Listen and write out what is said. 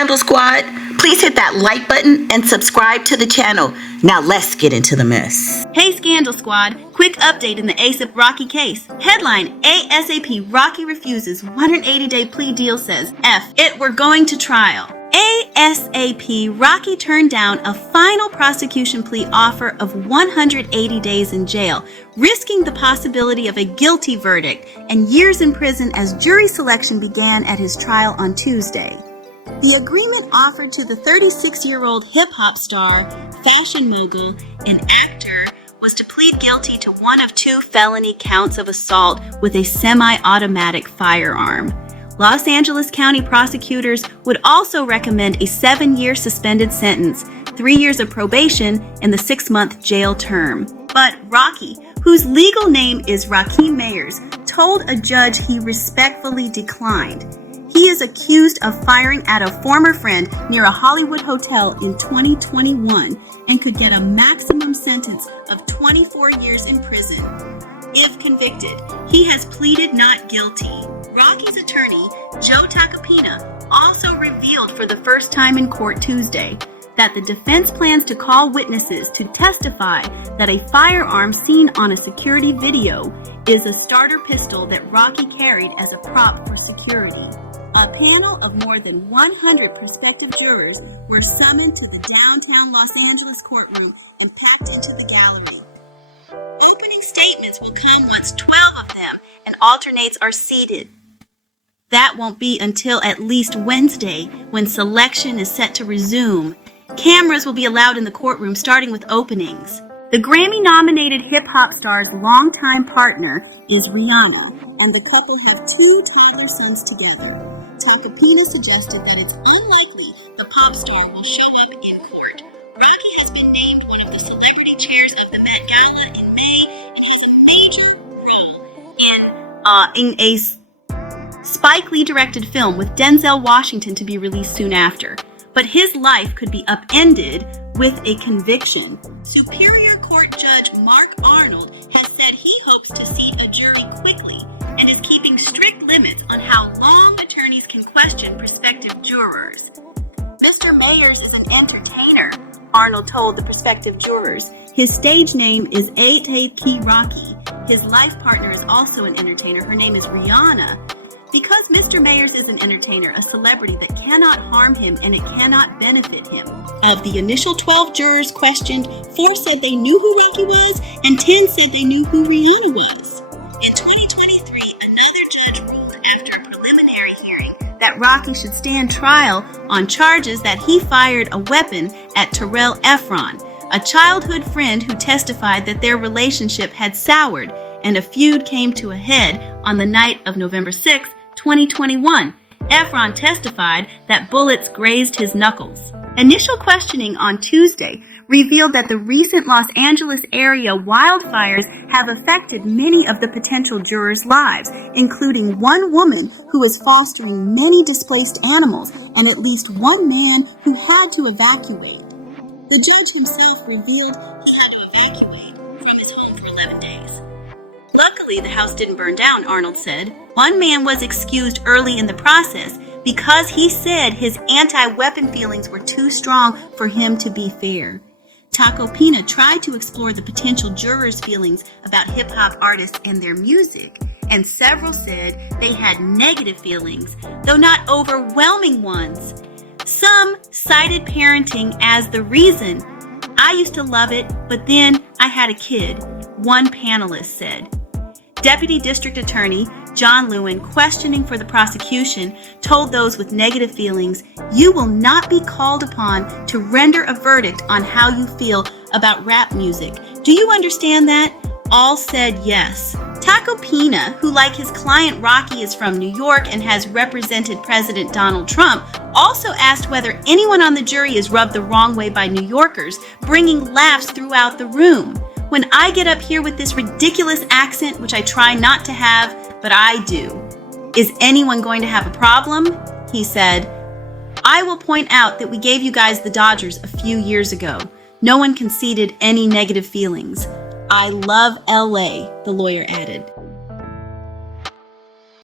Scandal Squad? Please hit that like button and subscribe to the channel. Now let's get into the mess. Hey Scandal Squad, quick update in the ASAP Rocky case. Headline, ASAP Rocky refuses 180-day plea deal says F it we're going to trial. ASAP Rocky turned down a final prosecution plea offer of 180 days in jail, risking the possibility of a guilty verdict and years in prison as jury selection began at his trial on Tuesday. The agreement offered to the 36-year-old hip-hop star, fashion mogul, and actor was to plead guilty to one of 2 felony counts of assault with a semi-automatic firearm. Los Angeles County prosecutors would also recommend a 7-year suspended sentence, 3 years of probation, and the 6-month jail term. But Rocky, whose legal name is Rakim Mayers, told a judge he respectfully declined. He is accused of firing at a former friend near a Hollywood hotel in 2021 and could get a maximum sentence of 24 years in prison. If convicted, he has pleaded not guilty. Rocky's attorney, Joe Tacopina, also revealed for the first time in court Tuesday that the defense plans to call witnesses to testify that a firearm seen on a security video is a starter pistol that Rocky carried as a prop for security. A panel of more than 100 prospective jurors were summoned to the downtown Los Angeles courtroom and packed into the gallery. Opening statements will come once 12 of them and alternates are seated. That won't be until at least Wednesday, when selection is set to resume. Cameras will be allowed in the courtroom starting with openings. The Grammy-nominated hip-hop star's longtime partner is Rihanna, and the couple have 2 toddler sons together. Tacopina suggested that it's unlikely the pop star will show up in court. Rocky has been named one of the celebrity chairs of the Met Gala in May, and he has a major role in a Spike Lee-directed film with Denzel Washington to be released soon after. But his life could be upended with a conviction. Superior Court Judge Mark Arnold has said he hopes to seat a jury quickly and is keeping strict limits on how long attorneys can question prospective jurors. Mr. Mayers is an entertainer, Arnold told the prospective jurors. His stage name is ASAP Rocky. His life partner is also an entertainer. Her name is Rihanna. Because Mr. Mayers is an entertainer, a celebrity that cannot harm him and it cannot benefit him. Of the initial 12 jurors questioned, 4 said they knew who Rocky was and 10 said they knew who Rihanna was. In 2023, another judge ruled after a preliminary hearing that Rocky should stand trial on charges that he fired a weapon at Terrell Efron, a childhood friend who testified that their relationship had soured and a feud came to a head on the night of November 6, 2021. Efron testified that bullets grazed his knuckles. Initial questioning on Tuesday revealed that the recent Los Angeles area wildfires have affected many of the potential jurors' lives, including one woman who is fostering many displaced animals and at least one man who had to evacuate. The judge himself revealed he had to evacuate from his home for 11 days. Luckily, the house didn't burn down, Arnold said. One man was excused early in the process because he said his anti-weapon feelings were too strong for him to be fair. Tacopina tried to explore the potential jurors' feelings about hip-hop artists and their music, and several said they had negative feelings, though not overwhelming ones. Some cited parenting as the reason. I used to love it, but then I had a kid, one panelist said. Deputy District Attorney John Lewin, questioning for the prosecution, told those with negative feelings, "You will not be called upon to render a verdict on how you feel about rap music. Do you understand that?" All said yes. Tacopina, who like his client Rocky is from New York and has represented President Donald Trump, also asked whether anyone on the jury is rubbed the wrong way by New Yorkers, bringing laughs throughout the room. "When I get up here with this ridiculous accent, which I try not to have, but I do, is anyone going to have a problem?" He said, "I will point out that we gave you guys the Dodgers a few years ago. No one conceded any negative feelings. I love LA," the lawyer added.